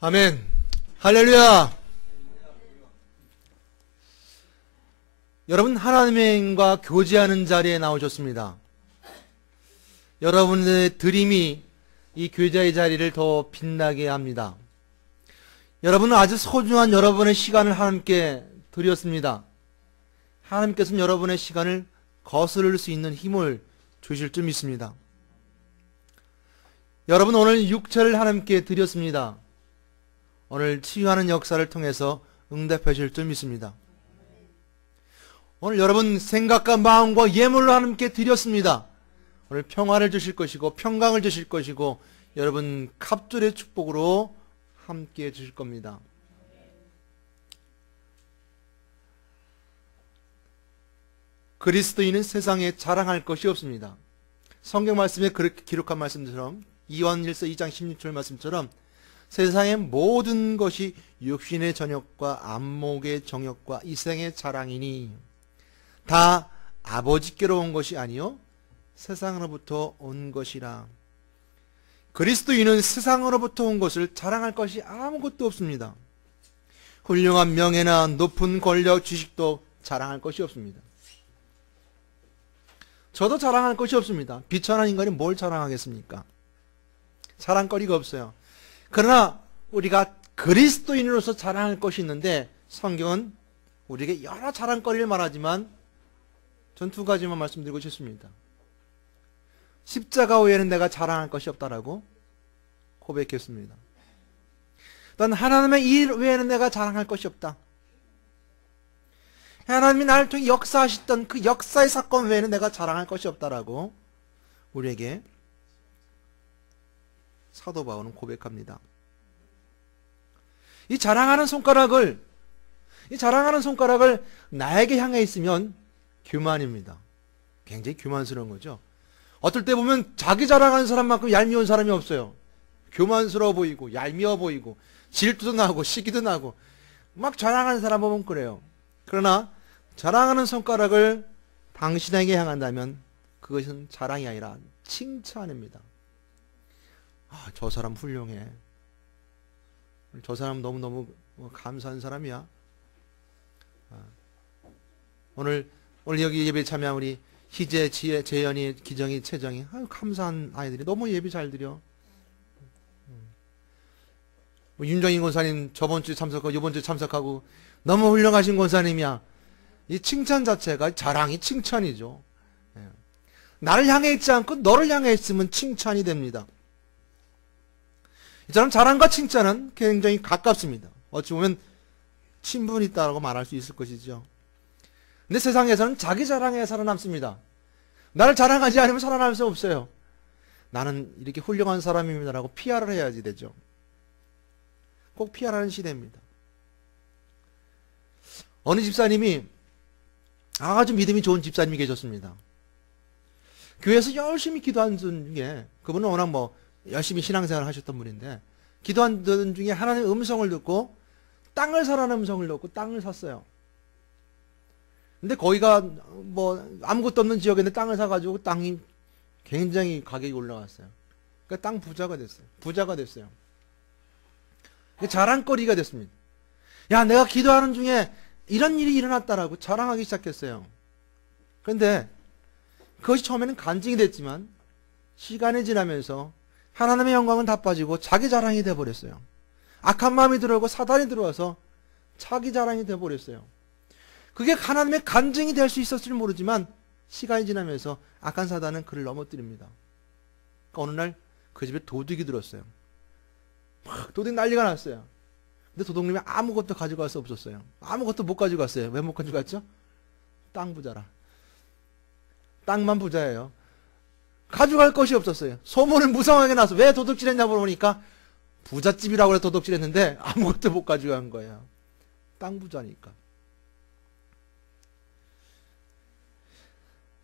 아멘. 할렐루야. 여러분, 하나님과 교제하는 자리에 나오셨습니다. 여러분의 드림이 이 교제의 자리를 더 빛나게 합니다. 여러분은 아주 소중한 여러분의 시간을 하나님께 드렸습니다. 하나님께서는 여러분의 시간을 거스를 수 있는 힘을 주실 줄 믿습니다. 여러분, 오늘 육체를 하나님께 드렸습니다. 오늘 치유하는 역사를 통해서 응답하실 줄 믿습니다. 오늘 여러분 생각과 마음과 예물로 하나님께 드렸습니다. 오늘 평화를 주실 것이고 평강을 주실 것이고 여러분 갑절의 축복으로 함께 주실 겁니다. 그리스도인은 세상에 자랑할 것이 없습니다. 성경 말씀에 그렇게 기록한 말씀처럼 요한일서 2장 16절 말씀처럼 세상의 모든 것이 육신의 정욕과 안목의 정욕과 이생의 자랑이니 다 아버지께로 온 것이 아니요 세상으로부터 온 것이라. 그리스도인은 세상으로부터 온 것을 자랑할 것이 아무것도 없습니다. 훌륭한 명예나 높은 권력, 지식도 자랑할 것이 없습니다. 저도 자랑할 것이 없습니다. 비천한 인간이 뭘 자랑하겠습니까? 자랑거리가 없어요. 그러나 우리가 그리스도인으로서 자랑할 것이 있는데 성경은 우리에게 여러 자랑거리를 말하지만 전 두 가지만 말씀드리고 싶습니다. 십자가 외에는 내가 자랑할 것이 없다라고 고백했습니다. 난 하나님의 일 외에는 내가 자랑할 것이 없다. 하나님이 나를 통해 역사하셨던 그 역사의 사건 외에는 내가 자랑할 것이 없다라고 우리에게 사도 바울은 고백합니다. 이 자랑하는 손가락을 나에게 향해 있으면 교만입니다. 굉장히 교만스러운 거죠. 어떨 때 보면 자기 자랑하는 사람만큼 얄미운 사람이 없어요. 교만스러워 보이고 얄미워 보이고 질투도 나고 시기도 나고 막 자랑하는 사람 보면 그래요. 그러나 자랑하는 손가락을 당신에게 향한다면 그것은 자랑이 아니라 칭찬입니다. 저 사람 훌륭해. 저 사람 너무너무 감사한 사람이야. 오늘 여기 예배 참여한 우리 희재, 지혜, 재현이, 기정이, 채정이 감사한 아이들이 너무 예배 잘 드려. 윤정인 권사님 저번 주에 참석하고 이번 주에 참석하고 너무 훌륭하신 권사님이야. 이 칭찬 자체가 자랑이 칭찬이죠. 나를 향해 있지 않고 너를 향해 있으면 칭찬이 됩니다. 이처럼 자랑과 칭찬은 굉장히 가깝습니다. 어찌 보면 친분이 있다고 말할 수 있을 것이죠. 근데 세상에서는 자기 자랑에 살아남습니다. 나를 자랑하지 않으면 살아남을 수 없어요. 나는 이렇게 훌륭한 사람입니다라고 PR을 해야지 되죠. 꼭 PR하는 시대입니다. 어느 집사님이 아주 믿음이 좋은 집사님이 계셨습니다. 교회에서 열심히 기도한 중에 그분은 워낙 열심히 신앙생활을 하셨던 분인데 기도한 중에 하나님의 음성을 듣고 땅을 사라는 음성을 듣고 땅을 샀어요. 근데 거기가 아무것도 없는 지역인데 땅을 사가지고 땅이 굉장히 가격이 올라갔어요. 그러니까 땅 부자가 됐어요. 부자가 됐어요. 자랑거리가 됐습니다. 야, 내가 기도하는 중에 이런 일이 일어났다라고 자랑하기 시작했어요. 그런데 그것이 처음에는 간증이 됐지만 시간이 지나면서 하나님의 영광은 다 빠지고 자기 자랑이 돼버렸어요. 악한 마음이 들어오고 사단이 들어와서 자기 자랑이 돼버렸어요. 그게 하나님의 간증이 될 수 있었을지 모르지만 시간이 지나면서 악한 사단은 그를 넘어뜨립니다. 그러니까 어느 날 그 집에 도둑이 들었어요. 막 도둑 난리가 났어요. 근데 도둑님이 아무것도 가져갈 수 없었어요. 아무것도 못 가져갔어요. 왜 못 가져갔죠? 땅 부자라. 땅만 부자예요. 가져갈 것이 없었어요. 소문은 무성하게 나서 왜 도둑질했냐 물어보니까 부잣집이라고 해서 도둑질했는데 아무것도 못 가져간 거예요. 땅 부자니까.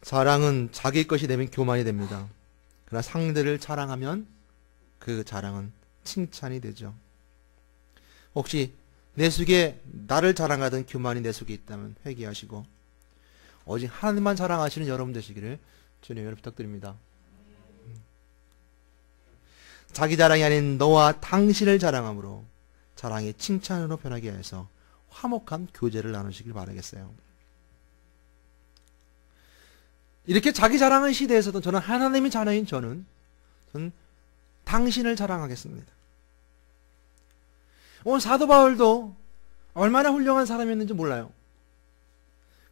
자랑은 자기 것이 되면 교만이 됩니다. 그러나 상대를 자랑하면 그 자랑은 칭찬이 되죠. 혹시 내 속에 나를 자랑하던 교만이 내 속에 있다면 회개하시고 오직 하나님만 자랑하시는 여러분 되시기를 주님으로 부탁드립니다. 자기 자랑이 아닌 너와 당신을 자랑함으로 사랑의 칭찬으로 변하게 해서 화목한 교제를 나누시길 바라겠어요. 이렇게 자기 자랑의 시대에서도 저는 하나님의 자녀인 저는 당신을 자랑하겠습니다. 오늘 사도 바울도 얼마나 훌륭한 사람이었는지 몰라요.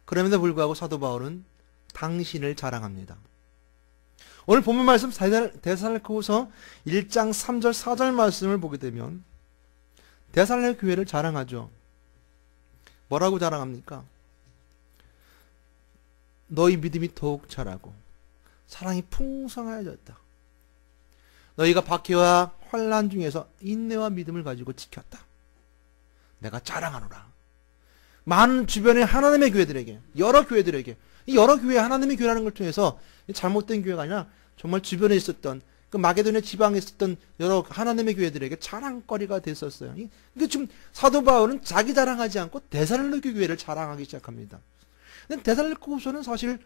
그럼에도 불구하고 사도 바울은 당신을 자랑합니다. 오늘 본문 말씀 데살로니가후서 1장 3절 4절 말씀을 보게 되면 데살로니가 교회를 자랑하죠. 뭐라고 자랑합니까? 너희 믿음이 더욱 자라고 사랑이 풍성하여졌다. 너희가 박해와 환난 중에서 인내와 믿음을 가지고 지켰다. 내가 자랑하노라. 많은 주변의 하나님의 교회들에게, 여러 교회들에게, 이 여러 교회 하나님의 교회라는 걸 통해서 잘못된 교회가 아니라 정말 주변에 있었던 그 마게도냐 지방에 있었던 여러 하나님의 교회들에게 자랑거리가 됐었어요. 그러니까 지금 사도 바울은 자기 자랑하지 않고 데살로니가 교회를 자랑하기 시작합니다. 근데 데살로니가후서는 사실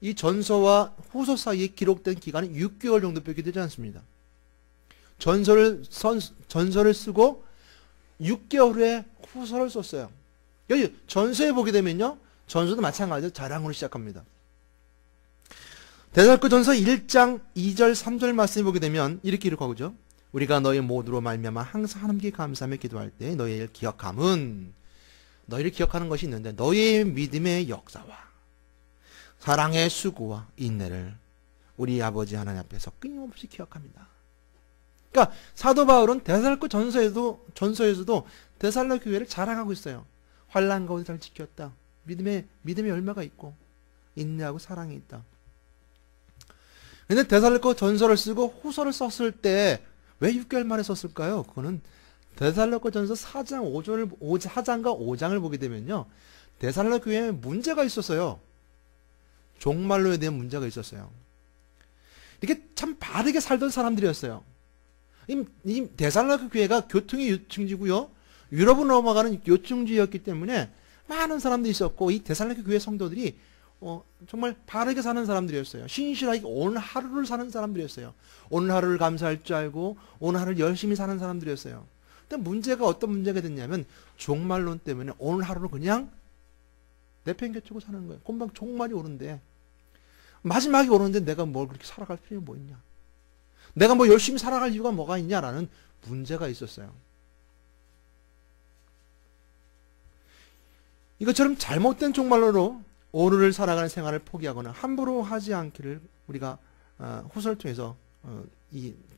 이 전서와 후서 사이에 기록된 기간이 6개월 정도밖에 되지 않습니다. 전서를 쓰고 6개월 후에 후서를 썼어요. 여기 전서에 보게 되면요, 전서도 마찬가지로 자랑으로 시작합니다. 데살로니가전서 1장 2절 3절 말씀을 보게 되면 이렇게 기록하고죠. 우리가 너희 모두로 말미암아 항상 하나님께 감사하며 기도할 때 너희를 기억함은, 너희를 기억하는 것이 있는데 너희의 믿음의 역사와 사랑의 수고와 인내를 우리 아버지 하나님 앞에서 끊임없이 기억합니다. 그러니까 사도 바울은 데살로니가 전서에서도 데살로니가 교회를 자랑하고 있어요. 환난 가운데 잘 지켰다. 믿음의 열매가 있고 인내하고 사랑이 있다. 근데 데살로니가 전서를 쓰고 후서를 썼을 때 왜 6개월 만에 썼을까요? 그거는 데살로니가 전서 4장과 5장을 보게 되면요, 데살로니가 교회에 문제가 있었어요. 종말론에 대한 문제가 있었어요. 이렇게 참 바르게 살던 사람들이었어요. 이 데살로니가 교회가 교통의 요충지고요, 유럽으로 넘어가는 요충지였기 때문에 많은 사람들이 있었고, 이 데살로니가 교회 성도들이 정말 바르게 사는 사람들이었어요. 신실하게 오늘 하루를 사는 사람들이었어요. 오늘 하루를 감사할 줄 알고 오늘 하루를 열심히 사는 사람들이었어요. 근데 문제가 어떤 문제가 됐냐면 종말론 때문에 오늘 하루를 그냥 내팽개치고 사는 거예요. 금방 종말이 오는데, 마지막이 오는데 내가 뭘 그렇게 살아갈 필요가 뭐 있냐, 내가 뭐 열심히 살아갈 이유가 뭐가 있냐라는 문제가 있었어요. 이것처럼 잘못된 종말론으로 오늘을 살아가는 생활을 포기하거나 함부로 하지 않기를 우리가 후서를 통해서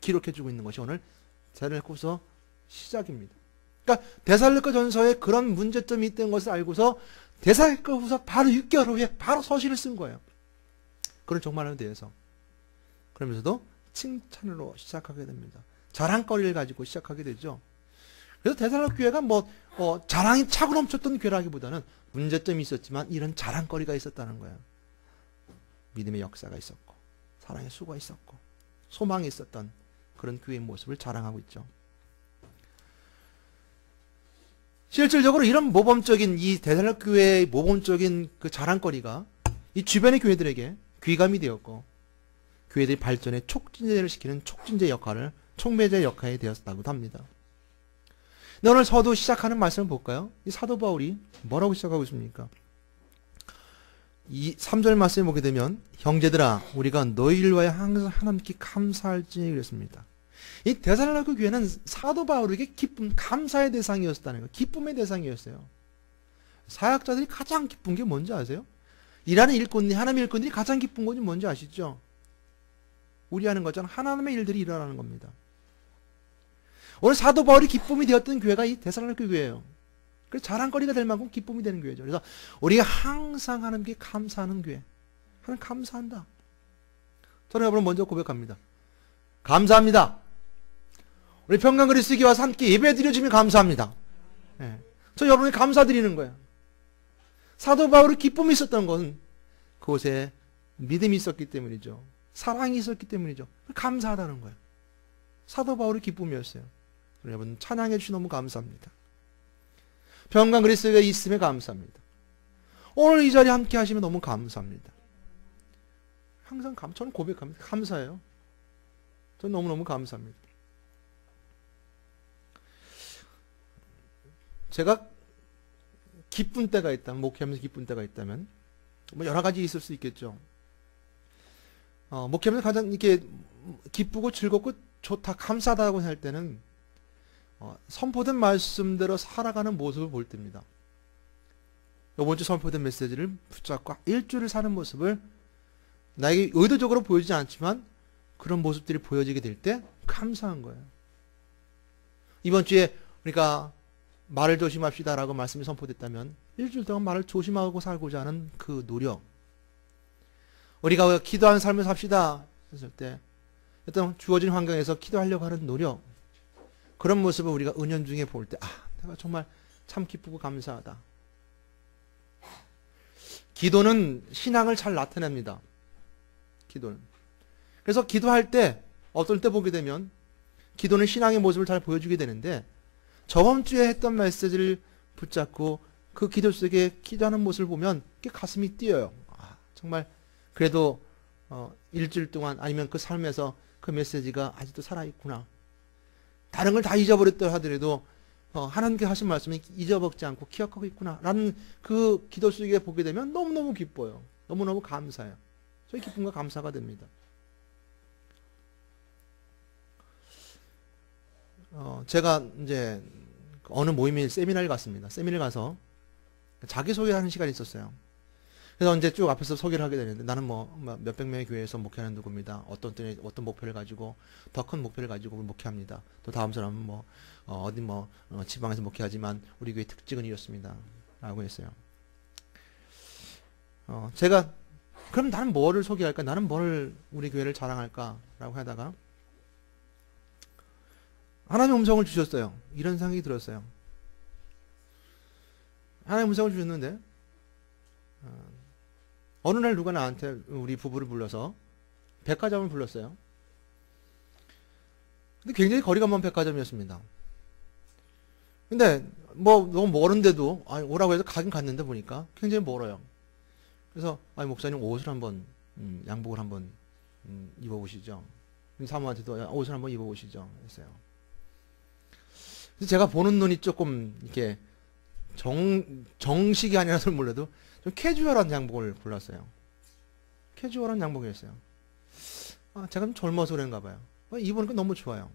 기록해주고 있는 것이 오늘 데살로니가후서 시작입니다. 그러니까 데살로니가 전서에 그런 문제점이 있다는 것을 알고서 데살로니가후서 바로 6개월 후에 바로 서신을 쓴 거예요. 그런 종말론에 대해서. 그러면서도 칭찬으로 시작하게 됩니다. 자랑거리를 가지고 시작하게 되죠. 그래서 데살로니가 교회가 자랑이 차고 넘쳤던 교회라기보다는 문제점이 있었지만 이런 자랑거리가 있었다는 거예요. 믿음의 역사가 있었고 사랑의 수고가 있었고 소망이 있었던 그런 교회의 모습을 자랑하고 있죠. 실질적으로 이런 모범적인 이 데살로니가 교회의 모범적인 그 자랑거리가 이 주변의 교회들에게 귀감이 되었고 교회들의 발전에 촉진제를 시키는 촉진제 역할을, 촉매제 역할이 되었다고도 합니다. 근데 오늘 서두 시작하는 말씀을 볼까요? 이 사도 바울이 뭐라고 시작하고 있습니까? 이 3절 말씀을 보게 되면 형제들아 우리가 너희를 위하여 항상 하나님께 감사할지니 그랬습니다. 이 데살로니가 교회는 사도 바울에게 기쁨, 감사의 대상이었다는 거예요. 기쁨의 대상이었어요. 사역자들이 가장 기쁜 게 뭔지 아세요? 일하는 일꾼들이, 하나님의 일꾼들이 가장 기쁜 것이 뭔지 아시죠? 우리 하는 것처럼 하나님의 일들이 일어나는 겁니다. 오늘 사도 바울이 기쁨이 되었던 교회가 이 데살로니가 교회예요. 그래서 자랑거리가 될 만큼 기쁨이 되는 교회죠. 그래서 우리가 항상 하나님께 감사하는 교회. 하나님 감사한다. 저는 여러분 먼저 고백합니다. 감사합니다. 우리 평강그리스도에 와서 함께 예배 드려주면 감사합니다. 네. 저 여러분이 감사드리는 거예요. 사도 바울이 기쁨이 있었던 것은 그곳에 믿음이 있었기 때문이죠. 사랑이 있었기 때문이죠. 감사하다는 거예요. 사도 바울의 기쁨이었어요. 여러분 찬양해 주셔서 너무 감사합니다. 평강그리스도에 있음에 감사합니다. 오늘 이 자리에 함께 하시면 너무 감사합니다. 항상 저는 고백합니다. 감사해요. 저는 너무너무 감사합니다. 제가 기쁜 때가 있다면, 목회하면서 기쁜 때가 있다면, 뭐 여러 가지 있을 수 있겠죠. 목회하면서 가장 이렇게 기쁘고 즐겁고 좋다, 감사하다고 할 때는 선포된 말씀대로 살아가는 모습을 볼 때입니다. 이번 주 선포된 메시지를 붙잡고 일주를 사는 모습을 나에게 의도적으로 보여지지 않지만 그런 모습들이 보여지게 될 때 감사한 거예요. 이번 주에 우리가 말을 조심합시다라고 말씀이 선포됐다면 일주일 동안 말을 조심하고 살고자 하는 그 노력, 우리가 기도하는 삶을 삽시다 했을 때 어떤 주어진 환경에서 기도하려고 하는 노력, 그런 모습을 우리가 은연중에 볼 때 내가 정말 참 기쁘고 감사하다. 기도는 신앙을 잘 나타냅니다. 기도는. 그래서 기도할 때 어떨 때 보게 되면 기도는 신앙의 모습을 잘 보여주게 되는데, 저번 주에 했던 메시지를 붙잡고 그 기도 속에 기도하는 모습을 보면 가슴이 뛰어요. 정말 그래도 일주일 동안 아니면 그 삶에서 그 메시지가 아직도 살아있구나. 다른 걸 다 잊어버렸다 하더라도 하나님께 하신 말씀이 잊어먹지 않고 기억하고 있구나 라는 그 기도 속에 보게 되면 너무너무 기뻐요. 너무너무 감사해요. 저희 기쁨과 감사가 됩니다. 제가 이제 어느 모임에 세미나를 갔습니다. 세미나를 가서 자기소개하는 시간이 있었어요. 그래서 이제 쭉 앞에서 소개를 하게 되는데, 나는 뭐 몇백 명의 교회에서 목회하는 누구입니다. 어떤 목표를 가지고, 더 큰 목표를 가지고 목회합니다. 또 다음 사람은 지방에서 목회하지만 우리 교회 특징은 이렇습니다 라고 했어요. 제가 그럼 나는 뭐를 소개할까? 나는 뭐를 우리 교회를 자랑할까? 라고 하다가 하나님 음성을 주셨어요. 이런 생각이 들었어요. 하나님 음성을 주셨는데 어느 날 누가 나한테 우리 부부를 불러서 백화점을 불렀어요. 근데 굉장히 거리가 먼 백화점이었습니다. 근데 너무 멀은데도 오라고 해서 가긴 갔는데 보니까 굉장히 멀어요. 그래서 목사님 옷을 한번 양복을 한번 입어보시죠. 사모한테도 옷을 한번 입어보시죠 했어요. 그래서 제가 보는 눈이 조금 이렇게 정식이 아니라서 몰라도 좀 캐주얼한 양복을 골랐어요. 캐주얼한 양복이었어요. 제가 좀 젊어서 그런가 봐요. 입으니까 너무 좋아요.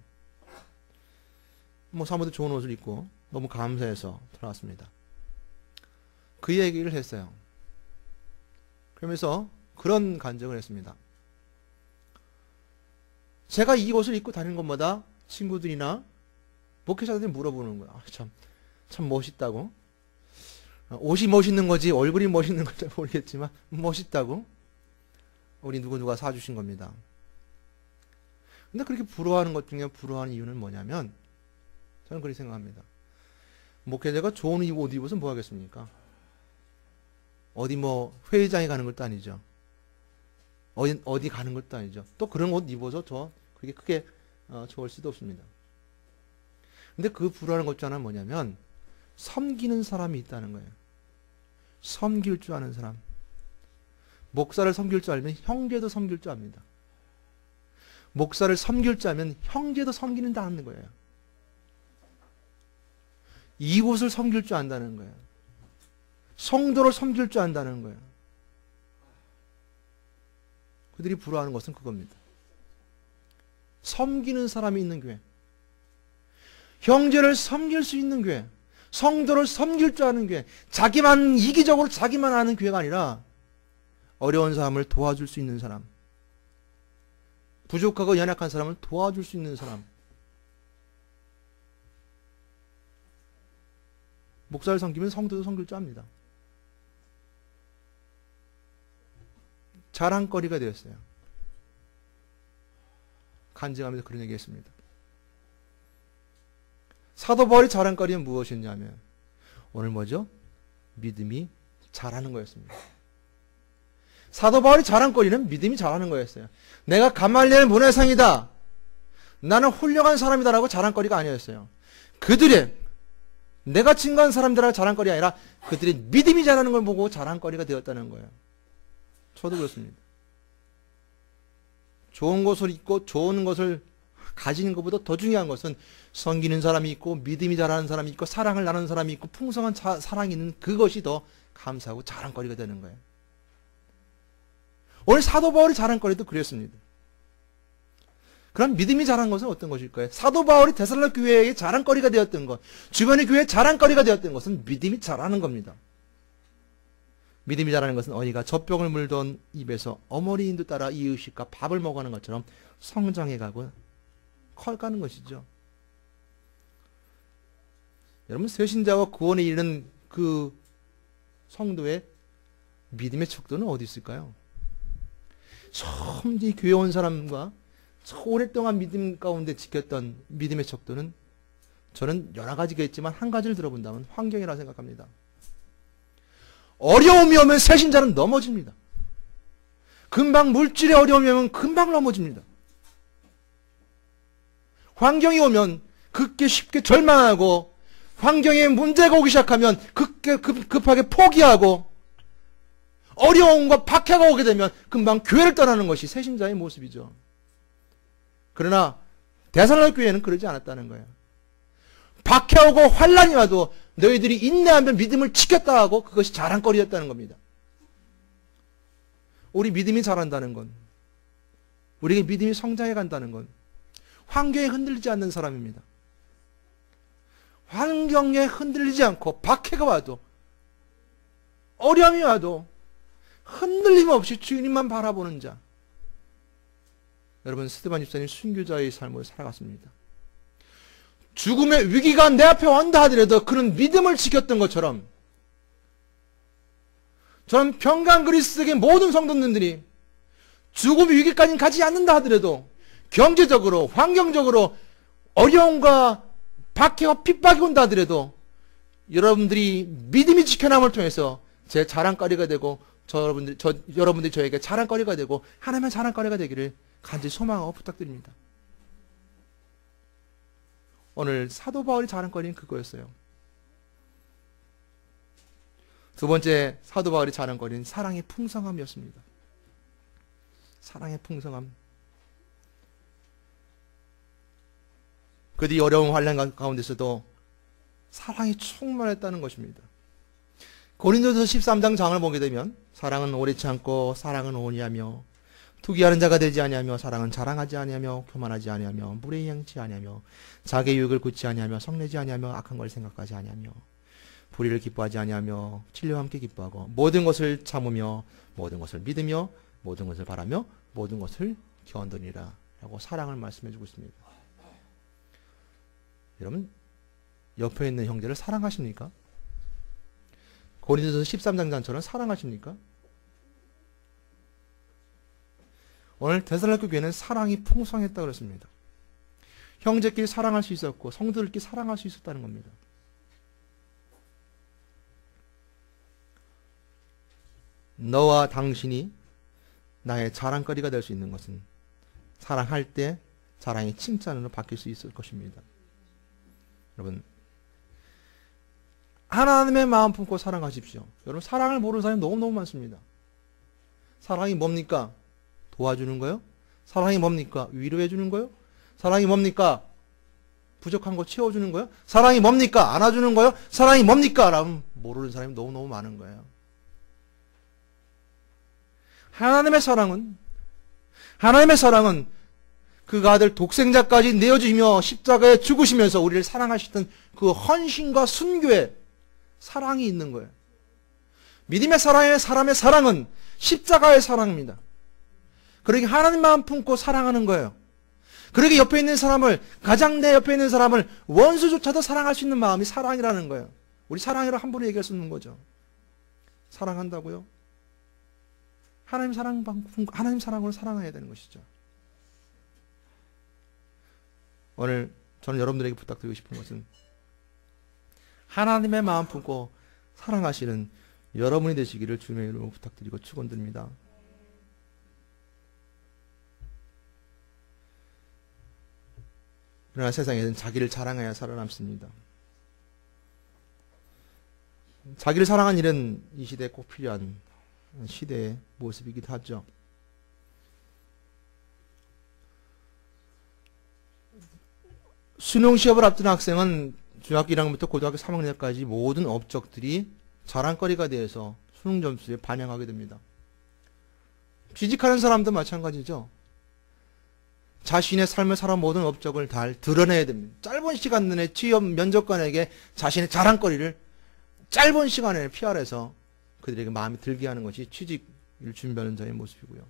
사모도 좋은 옷을 입고 너무 감사해서 돌아왔습니다. 그 얘기를 했어요. 그러면서 그런 간증을 했습니다. 제가 이 옷을 입고 다니는 것마다 친구들이나 목회자들이 물어보는 거야. 참 멋있다고. 옷이 멋있는 거지 얼굴이 멋있는 건지 모르겠지만 멋있다고 우리 누가 사주신 겁니다. 근데 그렇게 부러워하는 것 중에 부러워하는 이유는 뭐냐면, 저는 그렇게 생각합니다. 목회자가 좋은 옷 입어서 뭐 하겠습니까? 어디 회의장에 가는 것도 아니죠. 어디 가는 것도 아니죠. 또 그런 옷 입어서 그게 크게 좋을 수도 없습니다. 근데 그 부러워하는 것 중 하나는 뭐냐면, 섬기는 사람이 있다는 거예요. 섬길 줄 아는 사람. 목사를 섬길 줄 알면 형제도 섬길 줄 압니다. 목사를 섬길 줄 알면 형제도 섬기는다는 거예요. 이웃을 섬길 줄 안다는 거예요. 성도를 섬길 줄 안다는 거예요. 그들이 부러워하는 것은 그겁니다. 섬기는 사람이 있는 교회. 형제를 섬길 수 있는 교회. 성도를 섬길 줄 아는 교회. 이기적으로 자기만 아는 교회가 아니라 어려운 사람을 도와줄 수 있는 사람. 부족하고 연약한 사람을 도와줄 수 있는 사람. 목사를 섬기면 성도도 섬길 줄 압니다. 자랑거리가 되었어요. 간증하면서 그런 얘기했습니다. 사도 바울의 자랑거리는 무엇이었냐면, 오늘 뭐죠? 믿음이 잘하는 거였습니다. 사도 바울의 자랑거리는 믿음이 잘하는 거였어요. 내가 가말리엘 문화상이다. 나는 훌륭한 사람이다라고 자랑거리가 아니었어요. 내가 증거한 사람들하고 자랑거리가 아니라 그들의 믿음이 잘하는 걸 보고 자랑거리가 되었다는 거예요. 저도 그렇습니다. 좋은 것을 입고 좋은 것을 가지는 것보다 더 중요한 것은 섬기는 사람이 있고 믿음이 자라는 사람이 있고 사랑을 나누는 사람이 있고 풍성한 사랑이 있는 그것이 더 감사하고 자랑거리가 되는 거예요. 오늘 사도 바울이 자랑거리도 그랬습니다. 그럼 믿음이 자란 것은 어떤 것일까요? 사도 바울이 데살로니가 교회의 자랑거리가 되었던 것, 주변의 교회의 자랑거리가 되었던 것은 믿음이 자라는 겁니다. 믿음이 자라는 것은 어이가 젖병을 물던 입에서 어머니 인도 따라 이유식과 밥을 먹어가는 것처럼 성장해가고 커가는 것이죠. 여러분, 새신자와 구원에 이르는 그 성도의 믿음의 척도는 어디 있을까요? 처음 이 교회 온 사람과 오랫동안 믿음 가운데 지켰던 믿음의 척도는 저는 여러 가지가 있지만 한 가지를 들어본다면 환경이라고 생각합니다. 어려움이 오면 새신자는 넘어집니다. 금방 물질의 어려움이 오면 금방 넘어집니다. 환경이 오면 그렇게 쉽게 절망하고 환경에 문제가 오기 시작하면 급하게 포기하고 어려움과 박해가 오게 되면 금방 교회를 떠나는 것이 새신자의 모습이죠. 그러나 데살로니가 교회는 그러지 않았다는 거예요. 박해오고 환란이 와도 너희들이 인내하면 믿음을 지켰다 하고 그것이 자랑거리였다는 겁니다. 우리 믿음이 자란다는 건, 우리에게 믿음이 성장해 간다는 건 환경에 흔들리지 않는 사람입니다. 환경에 흔들리지 않고 박해가 와도 어려움이 와도 흔들림 없이 주님만 바라보는 자. 여러분, 스데반 집사님 순교자의 삶을 살아갔습니다. 죽음의 위기가 내 앞에 온다 하더라도 그는 믿음을 지켰던 것처럼 저는 평강 그리스도의 모든 성도님들이 죽음의 위기까지는 가지 않는다 하더라도 경제적으로 환경적으로 어려움과 박해와 핍박이 온다 하더라도 여러분들이 믿음이 지켜남을 통해서 제 자랑거리가 되고 여러분들이 저에게 자랑거리가 되고 하나님의 자랑거리가 되기를 간절히 소망하고 부탁드립니다. 오늘 사도 바울이 자랑거리는 그거였어요. 두 번째 사도 바울이 자랑거리는 사랑의 풍성함이었습니다. 사랑의 풍성함. 그들이 어려운 환난 가운데서도 사랑이 충만했다는 것입니다. 고린도서 13장 장을 보게 되면 사랑은 오래 참고 사랑은 온유하며 투기하는 자가 되지 아니하며 사랑은 자랑하지 아니하며 교만하지 아니하며 물에 향치 아니하며 자기의 유익을 굳지 아니하며 성내지 아니하며 악한 걸 생각하지 아니하며 불의를 기뻐하지 아니하며 진리와 함께 기뻐하고 모든 것을 참으며 모든 것을 믿으며 모든 것을 바라며 모든 것을 견디니라 라고 사랑을 말씀해 주고 있습니다. 여러분, 옆에 있는 형제를 사랑하십니까? 고린도서 13장처럼 사랑하십니까? 오늘 데살로니가 교회는 사랑이 풍성했다고 그랬습니다. 형제끼리 사랑할 수 있었고 성도들끼리 사랑할 수 있었다는 겁니다. 너와 당신이 나의 자랑거리가 될 수 있는 것은 사랑할 때 자랑이 칭찬으로 바뀔 수 있을 것입니다. 여러분, 하나님의 마음 품고 사랑하십시오. 여러분, 사랑을 모르는 사람이 너무너무 많습니다. 사랑이 뭡니까? 도와주는 거요? 사랑이 뭡니까? 위로해 주는 거요? 사랑이 뭡니까? 부족한 거 채워주는 거요? 사랑이 뭡니까? 안아주는 거요? 사랑이 뭡니까? 라면 모르는 사람이 너무너무 많은 거예요. 하나님의 사랑은 그가 아들 독생자까지 내어주시며 십자가에 죽으시면서 우리를 사랑하시던 그 헌신과 순교의 사랑이 있는 거예요. 믿음의 사랑의 사람의 사랑은 십자가의 사랑입니다. 그러게 하나님 마음 품고 사랑하는 거예요. 그러게 옆에 있는 사람을, 가장 내 옆에 있는 사람을 원수조차도 사랑할 수 있는 마음이 사랑이라는 거예요. 우리 사랑이라고 함부로 얘기할 수 없는 거죠. 사랑한다고요? 하나님 사랑으로 사랑해야 되는 것이죠. 오늘 저는 여러분들에게 부탁드리고 싶은 것은 하나님의 마음 품고 사랑하시는 여러분이 되시기를 주님의 이름으로 부탁드리고 축원드립니다. 그러나 세상에는 자기를 자랑해야 살아남습니다. 자기를 사랑하는 일은 이 시대에 꼭 필요한 시대의 모습이기도 하죠. 수능 시험을 앞둔 학생은 중학교 1학년부터 고등학교 3학년까지 모든 업적들이 자랑거리가 되어서 수능 점수에 반영하게 됩니다. 취직하는 사람도 마찬가지죠. 자신의 삶을 살아 모든 업적을 다 드러내야 됩니다. 짧은 시간 내에 취업 면접관에게 자신의 자랑거리를 짧은 시간에 PR해서 그들에게 마음에 들게 하는 것이 취직을 준비하는 자의 모습이고요.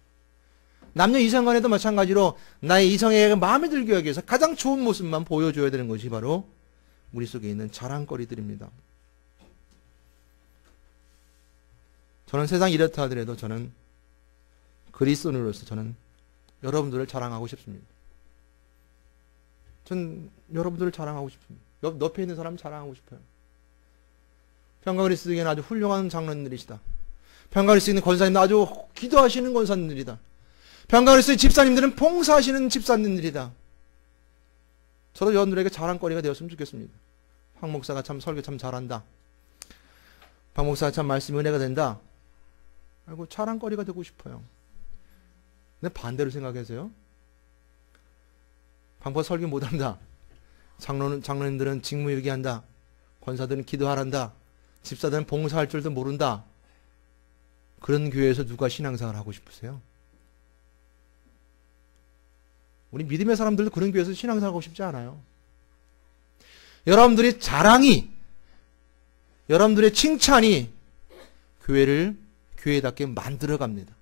남녀 이성간에도 마찬가지로 나의 이성에게 마음에 들게 하기 위해서 가장 좋은 모습만 보여줘야 되는 것이 바로 우리 속에 있는 자랑거리들입니다. 저는 세상이 이렇다 하더라도 저는 그리스도인으로서 저는 여러분들을 자랑하고 싶습니다. 전 여러분들을 자랑하고 싶습니다. 옆에 있는 사람 자랑하고 싶어요. 평강그리스도에게는 아주 훌륭한 장로님들이시다. 평강그리스도에 있는 권사님들 아주 기도하시는 권사님들이다. 평강그리스도의 집사님들은 봉사하시는 집사님들이다. 저도 여러분들에게 자랑거리가 되었으면 좋겠습니다. 황 목사가 참 설교 참 잘한다. 박 목사가 참 말씀이 은혜가 된다. 아이고 자랑거리가 되고 싶어요. 근데 반대로 생각하세요. 방법 설교 못한다. 장로님들은 직무유기한다. 권사들은 기도하란다. 집사들은 봉사할 줄도 모른다. 그런 교회에서 누가 신앙생활을 하고 싶으세요? 우리 믿음의 사람들도 그런 교회에서 신앙생활 하고 싶지 않아요. 여러분들의 자랑이, 여러분들의 칭찬이 교회를 교회답게 만들어갑니다.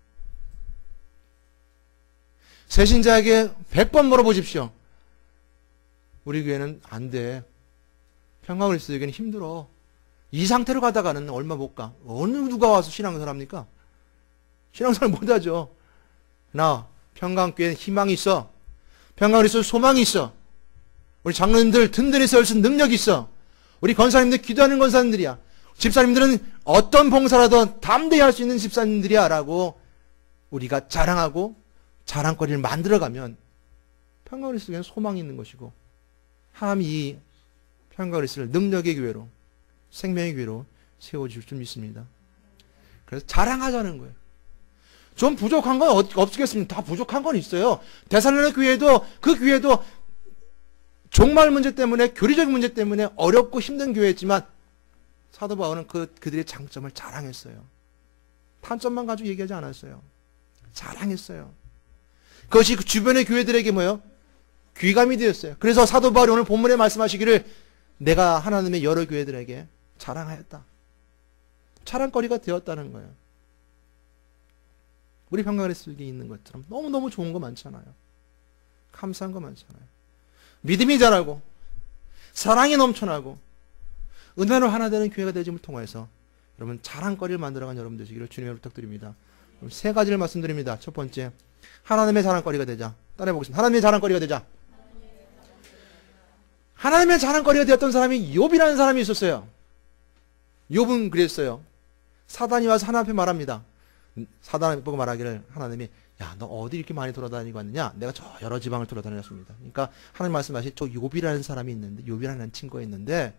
새신자에게 100번 물어보십시오. 우리 교회는 안 돼. 평강그리스도에게는 힘들어. 이 상태로 가다가는 얼마 못 가. 어느 누가 와서 신앙생활 합니까? 신앙생활 못하죠. 나 평강교회는 희망이 있어. 평강그리스도 소망이 있어. 우리 장로님들 든든히 세울 수 있는 능력이 있어. 우리 권사님들 기도하는 권사님들이야. 집사님들은 어떤 봉사라도 담대히 할 수 있는 집사님들이야 라고 우리가 자랑하고 자랑거리를 만들어가면 평강그리스도에는 소망이 있는 것이고 하나님이 이 평강그리스도를 능력의 교회로 생명의 교회로 세워줄 줄 믿습니다. 그래서 자랑하자는 거예요. 좀 부족한 건 없겠습니까? 다 부족한 건 있어요. 데살로니가 교회도 그 교회도 종말 문제 때문에 교리적 문제 때문에 어렵고 힘든 교회였지만 사도 바울은 그들의 장점을 자랑했어요. 단점만 가지고 얘기하지 않았어요. 자랑했어요. 그것이 그 주변의 교회들에게 뭐예요? 귀감이 되었어요. 그래서 사도 바울이 오늘 본문에 말씀하시기를 내가 하나님의 여러 교회들에게 자랑하였다. 자랑거리가 되었다는 거예요. 우리 평강그리스도에 있는 것처럼 너무너무 좋은 거 많잖아요. 감사한 거 많잖아요. 믿음이 자라고 사랑이 넘쳐나고 은혜로 하나 되는 교회가 되짐을 통해서 여러분 자랑거리를 만들어간 여러분 되시기를 주님의 부탁드립니다. 세 가지를 말씀드립니다. 첫 번째, 하나님의 자랑거리가 되자. 따라해 보겠습니다. 하나님의 자랑거리가 되자. 하나님의 자랑거리가 되었던 사람이 욥이라는 사람이 있었어요. 욥은 그랬어요. 사단이 와서 하나님 앞에 말합니다. 사단을 보고 말하기를 하나님이 야, 너 어디 이렇게 많이 돌아다니고 왔느냐? 내가 저 여러 지방을 돌아다녔습니다. 그러니까 하나님 말씀하신 저 욥이라는 사람이 있는데 욥이라는 친구가 있는데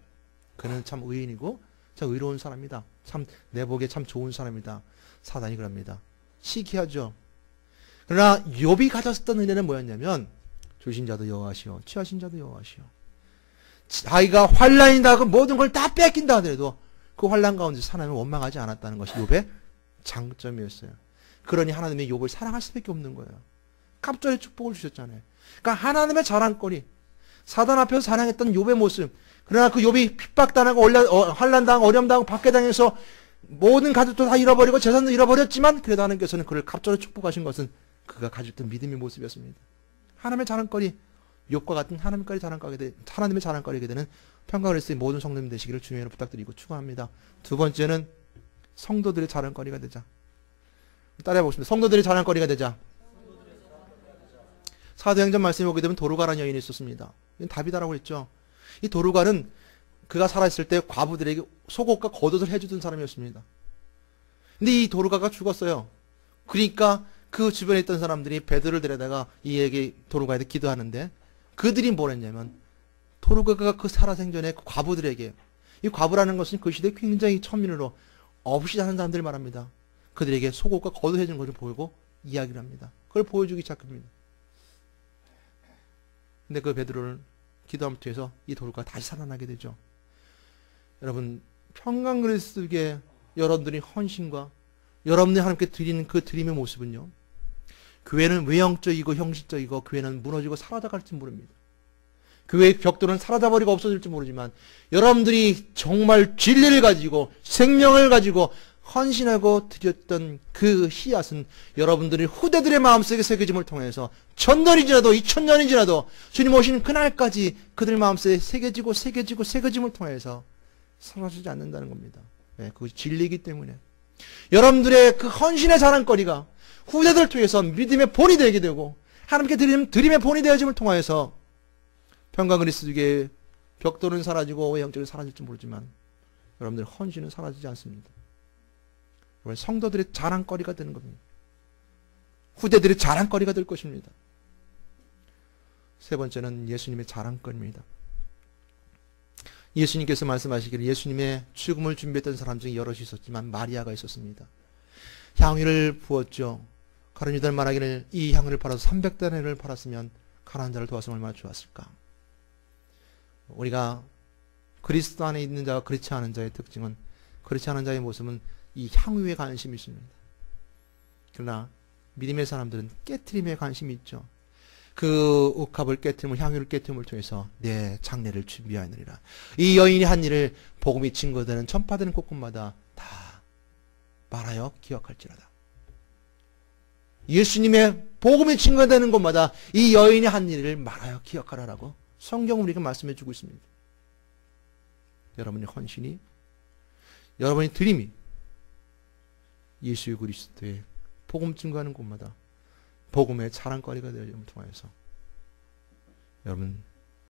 그는 참 의인이고 참 의로운 사람이다. 참 내 보기에 참 좋은 사람이다. 사단이 그럽니다. 시기하죠. 그러나 욥이 가졌던 은혜는 뭐였냐면 주신 자도 여호와시오 취하신 자도 여호와시오. 자기가 환난이다 그 모든 걸 다 뺏긴다 하더라도 그 환난 가운데서 하나님을 원망하지 않았다는 것이 욥의 장점이었어요. 그러니 하나님의 욥을 사랑할 수밖에 없는 거예요. 갑절의 축복을 주셨잖아요. 그러니까 하나님의 자랑거리, 사단 앞에서 자랑했던 욥의 모습. 그러나 그 욥이 핍박당하고 환난당하고 어려움당하고 박해당해서 모든 가족도 다 잃어버리고 재산도 잃어버렸지만 그래도 하나님께서는 그를 갑절의 축복하신 것은 그가 가졌던 믿음의 모습이었습니다. 하나님의 자랑거리, 욥과 같은 하나님의 자랑거리게 되는 평강그리스도의 모든 성도님 되시기를 주님으로 부탁드리고 축원합니다. 두 번째는 성도들의 자랑거리가 되자. 따라해 보겠습니다. 성도들의 자랑거리가 되자. 사도행전 말씀에 보게 되면 도르가라는 여인이 있었습니다. 이건 다비다라고 했죠. 이 도르가는 그가 살아있을 때 과부들에게 속옷과 겉옷을 해주던 사람이었습니다. 근데 이 도르가가 죽었어요. 그러니까 그 주변에 있던 사람들이 베드로를 데려다가 이에게 도르가에게 기도하는데 그들이 뭘 했냐면 도르가가 그 살아생전에 그 과부들에게 이 과부라는 것은 그 시대에 굉장히 천민으로 없이 사는 사람들을 말합니다. 그들에게 속옷과 겉옷 해준 것을 보이고 이야기를 합니다. 그걸 보여주기 시작합니다. 근데 그 베드로를 기도함을 통해서 이 돌과 다시 살아나게 되죠. 여러분, 평강그리스도교회 여러분들이 헌신과 여러분들이 하나님께 드리는 그 드림의 모습은요, 교회는 외형적이고 형식적이고 교회는 무너지고 사라져갈지 모릅니다. 교회의 벽돌은 사라져버리고 없어질지 모르지만 여러분들이 정말 진리를 가지고 생명을 가지고 헌신하고 드렸던 그 씨앗은 여러분들이 후대들의 마음속에 새겨짐을 통해서 1000년이 지나도 2000년이 지나도 주님 오시는 그날까지 그들 마음속에 새겨짐을 통해서 사라지지 않는다는 겁니다. 네, 그것이 진리이기 때문에 여러분들의 그 헌신의 자랑거리가 후대들 통해서 믿음의 본이 되게 되고 하나님께 드림의 본이 되어짐을 통하여서 평강그리스도교회의 벽돌은 사라지고 외형적은 사라질지 모르지만 여러분들의 헌신은 사라지지 않습니다. 성도들의 자랑거리가 되는 겁니다. 후대들의 자랑거리가 될 것입니다. 세 번째는 예수님의 자랑거리입니다. 예수님께서 말씀하시기를 예수님의 죽음을 준비했던 사람 중에 여럿이 있었지만 마리아가 있었습니다. 향유를 부었죠. 가룟 유다는 말하기를 이 향유를 팔아서 300데나리온을 팔았으면 가난한 자를 도왔으면 얼마나 좋았을까. 우리가 그리스도 안에 있는 자와 그렇지 않은 자의 특징은, 그렇지 않은 자의 모습은 이 향유에 관심이 있습니다. 그러나 믿음의 사람들은 깨트림에 관심이 있죠. 그 옥합을 깨트림을, 향유를 깨트림을 통해서 내 장례를 준비하느니라. 이 여인이 한 일을 복음이 증거되는 전파되는 곳곳마다 다 말하여 기억할지라다. 예수님의 복음이 증거되는 곳마다 이 여인이 한 일을 말하여 기억하라라고 성경은 우리가 말씀해 주고 있습니다. 여러분의 헌신이, 여러분의 드림이 예수 그리스도의 복음 증거하는 곳마다 복음의 자랑거리가 되어짐을 통하여서 여러분